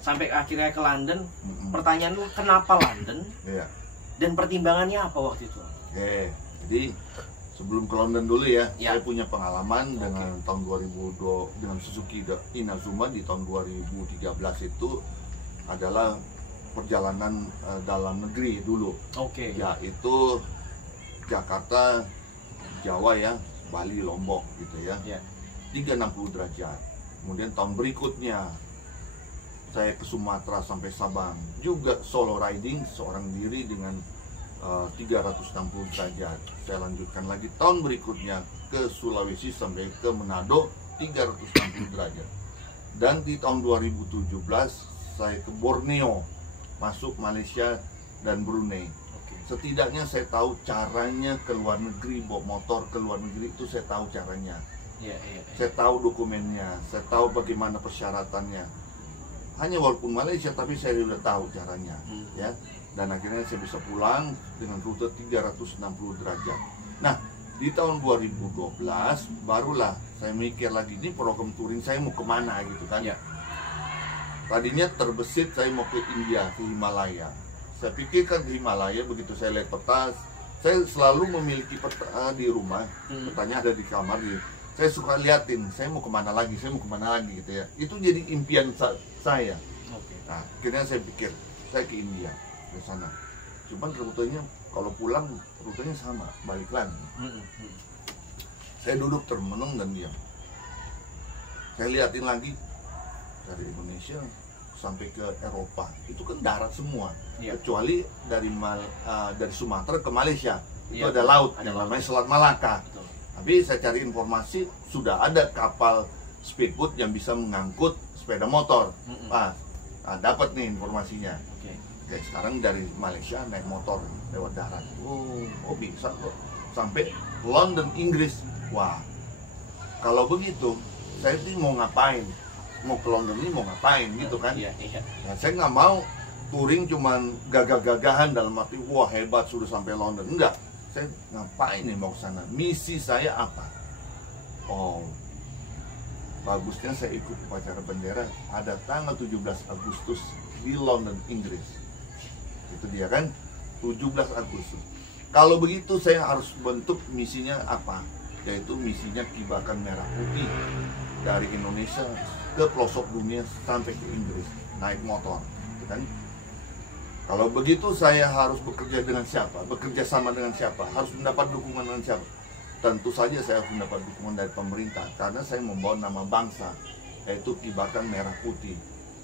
sampai akhirnya ke London. Pertanyaannya kenapa London? Iya. Dan pertimbangannya apa waktu itu? Oke, jadi sebelum ke London dulu ya, Ya. saya punya pengalaman dengan tahun 2002 dengan Suzuki Inazuma di tahun 2013 itu adalah perjalanan dalam negeri dulu. Oke. Yaitu Jakarta, Jawa ya, Bali, Lombok gitu ya. Ya. 360 derajat. Kemudian tahun berikutnya saya ke Sumatera sampai Sabang, juga solo riding seorang diri dengan 360 derajat. Saya lanjutkan lagi tahun berikutnya ke Sulawesi sampai ke Manado 360 derajat. Dan di tahun 2017 saya ke Borneo, masuk Malaysia dan Brunei. Setidaknya saya tahu caranya ke luar negeri, bawa motor ke luar negeri itu saya tahu caranya. Iya. Saya tahu dokumennya, saya tahu bagaimana persyaratannya. Hanya walaupun Malaysia, tapi saya sudah tahu caranya, ya. Dan akhirnya saya bisa pulang dengan rute 360 derajat. Nah, di tahun 2012 barulah saya mikir lagi, ini program touring saya mau kemana gitu kan. Ya. Tadinya terbesit saya mau ke India, ke Himalaya. Saya pikirkan ke Himalaya, begitu saya lihat peta, saya selalu memiliki peta di rumah, petanya ada di kamar. Saya suka liatin, saya mau kemana lagi gitu ya. Itu jadi impian saya. Nah, akhirnya saya pikir, saya ke India, ke sana. Cuman rutenya, kalau pulang rutenya sama, balik lagi. Saya duduk termenung dan diam. Saya liatin lagi dari Indonesia sampai ke Eropa, itu kan darat semua, kecuali dari Sumatera ke Malaysia, itu ada laut yang namanya Selat Malaka. Tapi saya cari informasi, sudah ada kapal speedboat yang bisa mengangkut sepeda motor. Dapat nih informasinya. Oke, sekarang dari Malaysia naik motor lewat darat. Oh bisa kok sampai London, Inggris. Wah, kalau begitu saya ini mau ngapain? Mau ke London ini mau ngapain gitu kan? Nah, saya nggak mau touring cuman gagah-gagahan dalam arti wah hebat sudah sampai London. Enggak, saya ngapain nih mau ke sana? Misi saya apa? Oh, bagusnya saya ikut upacara bendera ada tanggal 17 Agustus di London, Inggris. Itu dia kan, 17 Agustus. Kalau begitu saya harus bentuk misinya apa? Yaitu misinya kibarkan merah putih dari Indonesia ke pelosok dunia sampai ke Inggris, naik motor, kan? Kalau begitu saya harus bekerja dengan siapa? Bekerja sama dengan siapa? Harus mendapat dukungan dengan siapa? Tentu saja saya harus mendapat dukungan dari pemerintah, karena saya membawa nama bangsa, yaitu kibarkan merah putih.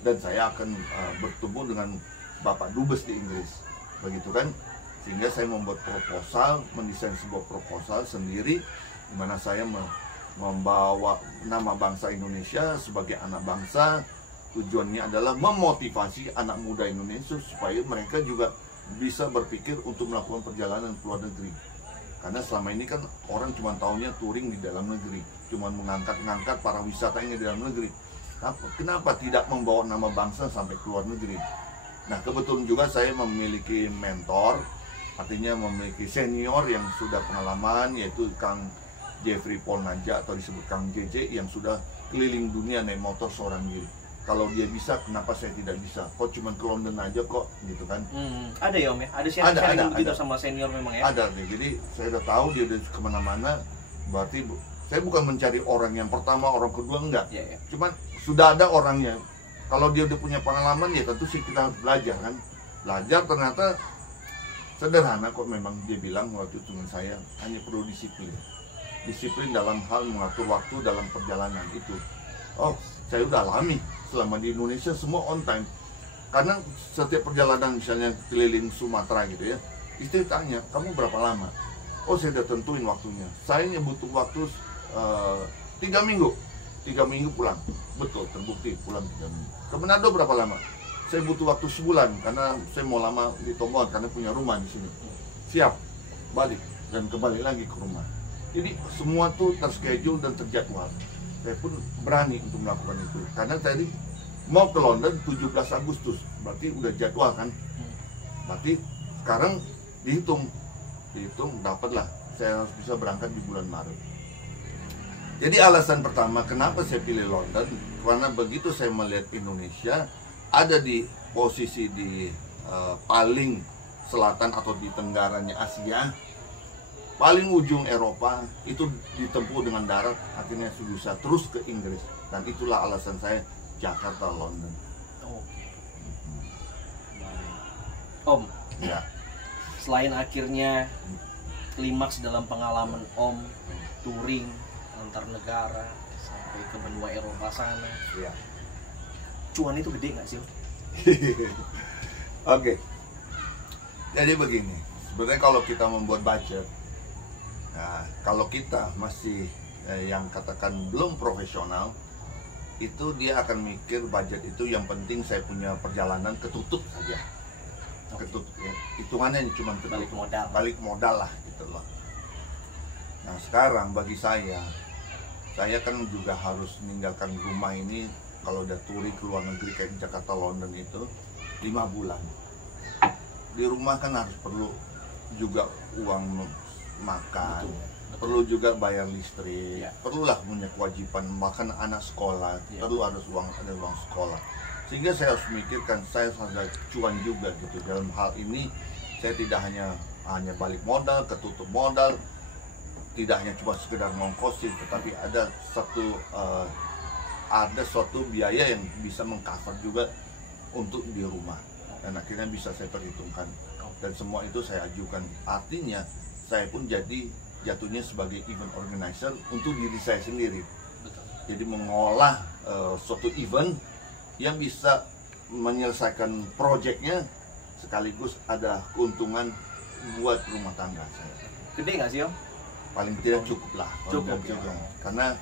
Dan saya akan bertemu dengan Bapak Dubes di Inggris, begitu kan? Sehingga saya membuat proposal, mendesain sebuah proposal sendiri, di mana saya membawa nama bangsa Indonesia sebagai anak bangsa. Tujuannya adalah memotivasi anak muda Indonesia supaya mereka juga bisa berpikir untuk melakukan perjalanan ke luar negeri. Karena selama ini kan orang cuma taunya touring di dalam negeri, cuma mengangkat para wisatanya di dalam negeri. Kenapa tidak membawa nama bangsa sampai ke luar negeri? Nah, kebetulan juga saya memiliki mentor, artinya memiliki senior yang sudah pengalaman, yaitu Kang Jeffrey Paul Naja atau disebut Kang JJ, yang sudah keliling dunia naik motor seorang diri. Kalau dia bisa, kenapa saya tidak bisa? Kok cuma ke London aja kok, gitu kan? Ada ya Om ya? Ada sharing begitu sama senior memang ya? Ada nih, jadi saya udah tahu dia udah kemana-mana. Berarti saya bukan mencari orang yang pertama, orang kedua, enggak. Cuman sudah ada orangnya. Kalau dia udah punya pengalaman, ya tentu sih kita harus belajar kan. Belajar ternyata sederhana kok, memang dia bilang waktu itu dengan saya, hanya perlu disiplin. Disiplin dalam hal mengatur waktu dalam perjalanan itu. Oh, saya udah alami selama di Indonesia semua on time. Karena setiap perjalanan misalnya keliling Sumatera gitu ya, istri tanya, kamu berapa lama? Oh, saya udah tentuin waktunya. Saya butuh waktu 3 minggu. 3 minggu pulang. Betul, terbukti pulang 3 minggu. Ke Manado berapa lama? Saya butuh waktu sebulan karena saya mau lama di Tomohon karena punya rumah di sini. Siap, balik dan kembali lagi ke rumah. Jadi semua tuh terschedule dan terjadwal. Saya pun berani untuk melakukan itu. Karena tadi mau ke London 17 Agustus, berarti udah jadwal kan. Berarti sekarang dihitung dapatlah. Saya harus bisa berangkat di bulan Maret. Jadi alasan pertama kenapa saya pilih London, karena begitu saya melihat Indonesia, ada di posisi di paling selatan atau di tenggaranya Asia, paling ujung Eropa, itu ditempuh dengan darat, akhirnya bisa terus ke Inggris. Dan itulah alasan saya Jakarta London. Oke. Om, Ya. selain akhirnya klimaks dalam pengalaman Om touring antar negara sampai ke benua Eropa sana, Ya. cuan itu gede nggak sih Om? Oke. Jadi begini, sebenarnya kalau kita membuat budget, nah, kalau kita masih yang katakan belum profesional, itu dia akan mikir budget itu yang penting saya punya perjalanan ketutup saja. Ketutup ya. Hitungannya cuma Balik modal. balik modal lah gitu loh. Nah sekarang bagi saya kan juga harus meninggalkan rumah ini. Kalau udah touring ke luar negeri kayak Jakarta London itu 5 bulan. Di rumah kan harus perlu juga uang makan, Betul. perlu juga bayar listrik, Ya. perlulah punya kewajiban makan anak sekolah, Ya. perlu ada uang sekolah. Sehingga saya harus memikirkan saya ada cuan juga gitu. Dalam hal ini saya tidak hanya balik modal, ketutup modal, tidak hanya cuma sekedar ngongkosin, tetapi ada suatu biaya yang bisa mengcover juga untuk di rumah. Dan akhirnya bisa saya perhitungkan, dan semua itu saya ajukan. Artinya saya pun jatuhnya sebagai event organizer untuk diri saya sendiri. Betul. Jadi mengolah suatu event yang bisa menyelesaikan proyeknya sekaligus ada keuntungan buat rumah tangga saya. Gede nggak sih Om? Paling tidak cukup lah. Cukup. Karena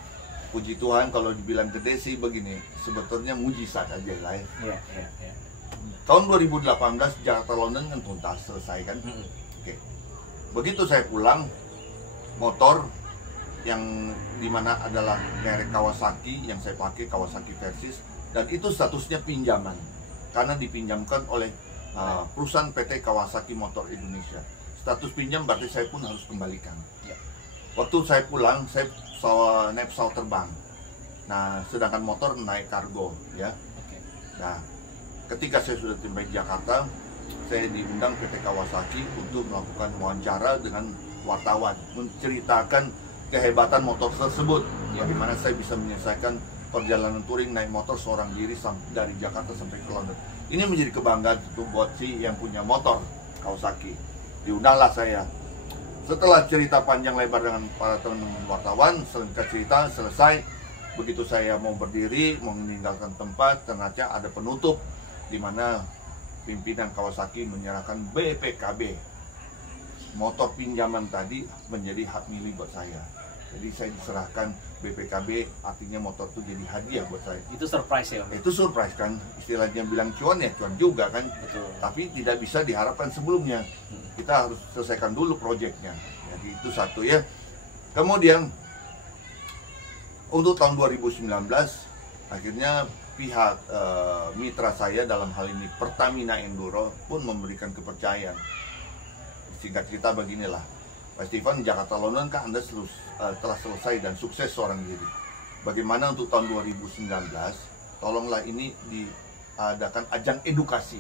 puji Tuhan kalau dibilang gede sih begini, sebetulnya mujizat aja lah ya. Iya. Tahun 2018 Jakarta London kan tuntas selesai kan. Oke. Begitu saya pulang, motor yang dimana adalah merek Kawasaki yang saya pakai, Kawasaki Versys, dan itu statusnya pinjaman karena dipinjamkan oleh perusahaan PT Kawasaki Motor Indonesia. Status pinjam berarti saya pun harus kembalikan. Ya. Waktu saya pulang, saya naik pesawat terbang. Nah, sedangkan motor naik kargo ya. Oke. Nah, ketika saya sudah tiba di Jakarta, saya diundang PT Kawasaki untuk melakukan wawancara dengan wartawan, menceritakan kehebatan motor tersebut, bagaimana saya bisa menyelesaikan perjalanan touring naik motor seorang diri dari Jakarta sampai ke London. Ini menjadi kebanggaan untuk buat si yang punya motor Kawasaki. Diundanglah saya. Setelah cerita panjang lebar dengan para teman-teman wartawan, singkat cerita selesai. Begitu saya mau berdiri, mau meninggalkan tempat, ternyata ada penutup di mana pimpinan Kawasaki menyerahkan BPKB. Motor pinjaman tadi menjadi hak milik buat saya. Jadi saya diserahkan BPKB, artinya motor itu jadi hadiah buat saya. Itu surprise ya Om? Itu surprise kan, istilahnya bilang cuan ya cuan juga kan. Betul. Tapi tidak bisa diharapkan sebelumnya. Kita harus selesaikan dulu proyeknya. Jadi itu satu ya. Kemudian untuk tahun 2019 akhirnya pihak mitra saya dalam hal ini Pertamina Enduro pun memberikan kepercayaan. Singkat cerita beginilah, Pak Steven, Jakarta London kan Anda telah selesai dan sukses seorang diri. Bagaimana untuk tahun 2019? Tolonglah ini diadakan ajang edukasi.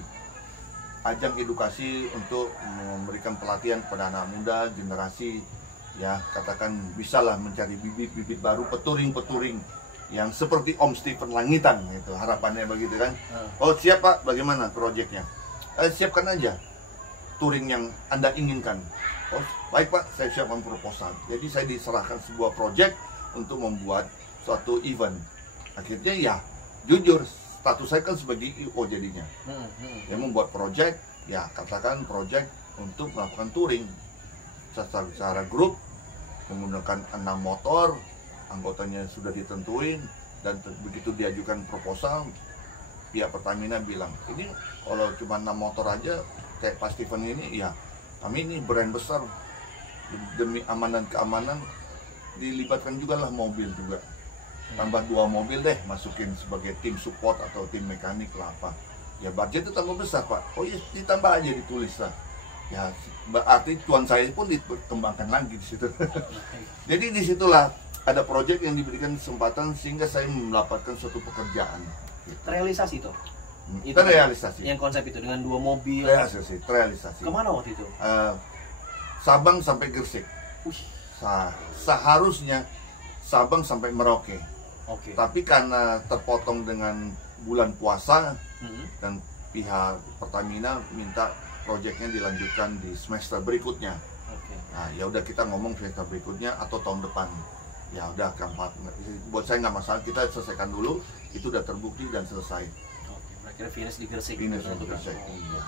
Ajang edukasi untuk memberikan pelatihan kepada anak muda, generasi, ya katakan bisalah mencari bibit-bibit baru, peturing-peturing yang seperti Om Steven Langitan gitu, harapannya begitu kan. Oh siap Pak, bagaimana proyeknya? Siapkan aja touring yang Anda inginkan. Oh baik Pak, saya siapkan proposal. Jadi saya diserahkan sebuah proyek untuk membuat suatu event. Akhirnya ya jujur status saya kan sebagai IO jadinya. Yang membuat proyek, ya katakan proyek untuk melakukan touring secara grup menggunakan 6 motor, anggotanya sudah ditentuin, dan begitu diajukan proposal, pihak Pertamina bilang ini kalau cuma 6 motor aja kayak Pak Steven ini, ya kami ini brand besar, demi aman dan keamanan dilibatkan juga lah mobil juga, tambah 2 mobil deh masukin sebagai tim support atau tim mekanik lah apa, ya budget itu tambah besar Pak. Oh iya ditambah aja, ditulis lah. Ya berarti tuan saya pun dikembangkan lagi di situ. Jadi disitulah ada proyek yang diberikan kesempatan sehingga saya mendapatkan suatu pekerjaan. Terrealisasi tuh? Itu Kita realisasi. yang konsep itu dengan 2 mobil. Realisasi. Kemana waktu itu? Sabang sampai Gresik. Wih, Seharusnya Sabang sampai Merauke. oke. Tapi karena terpotong dengan bulan puasa Mm-mm. dan pihak Pertamina minta proyeknya dilanjutkan di semester berikutnya. Oke. Nah, ya udah kita ngomong semester berikutnya atau tahun depan. Ya udah keempat. Buat saya nggak masalah, kita selesaikan dulu. Itu udah terbukti dan selesai. Oke, akhirnya finish di Gresik. Finish gitu, di kan? Gresik, Oh. iya.